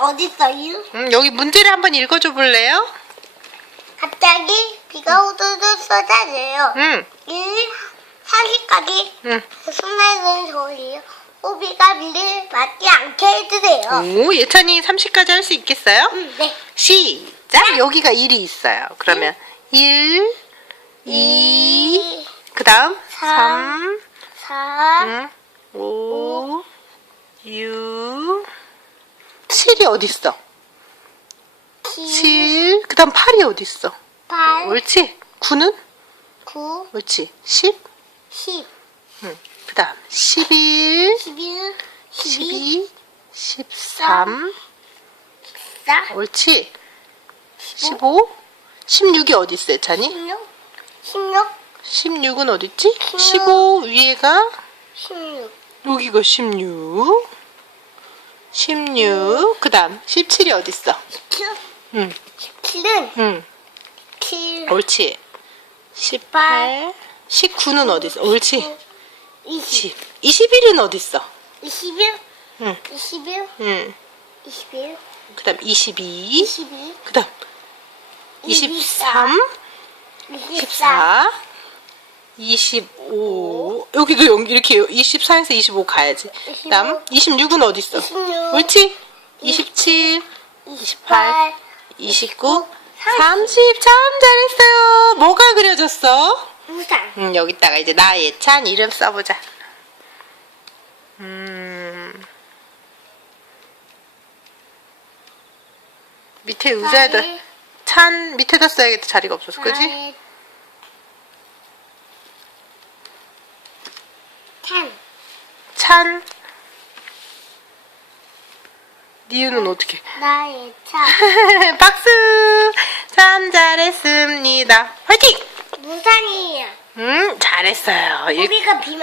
어딨어요? 음, 여기 문제를 한번 읽어줘 볼래요? 갑자기 비가 우두두 쏟아져요. 응, 1, 4시까지 응. 순간은 소리요. 오비가 비를 맞지 않게 해주세요. 오, 예찬이 30까지 할 수 있겠어요? 음, 네. 시작! 여기가 1이 있어요. 그러면 1, 2, 그 다음 3, 4, 응, 5, 7이 어딨어? 7, 7, 그 다음 8이 어딨어? 8, 옳지? 9는? 9, 옳지. 10, 10, 응. 그 다음 11, 11, 12, 12, 13, 14, 옳지? 15, 16이 어디 있어, 예찬이? 16, 16, 16은 어디 있지? 15 위에가 16, 여기가 16, 16. 그 다음 17이 어디 있어? 17, 응, 17은 응, 7, 옳지. 18, 19는 어디 있어? 옳지. 20, 20, 21은 어디 있어? 21, 응, 21, 응. 21, 그 다음 22, 22, 그 다음 23, 24, 24, 25. 여기도 여기 이렇게 24에서 25 가야지. 그다음 26은 어디 있어? 26, 옳지? 27, 28, 29, 30. 참 잘했어요. 뭐가 그려졌어? 우산, 음, 여기다가 이제 나 예찬 이름 써보자. 음. 밑에 의자에다 나의- 찬 밑에다 써야겠다 자리가 없어서 그지? 찬 니은은 어떻게? 나의 찬, 박수! 참 잘했습니다. 화이팅! 무산이에요. 음 잘했어요. 일- 우리가 비만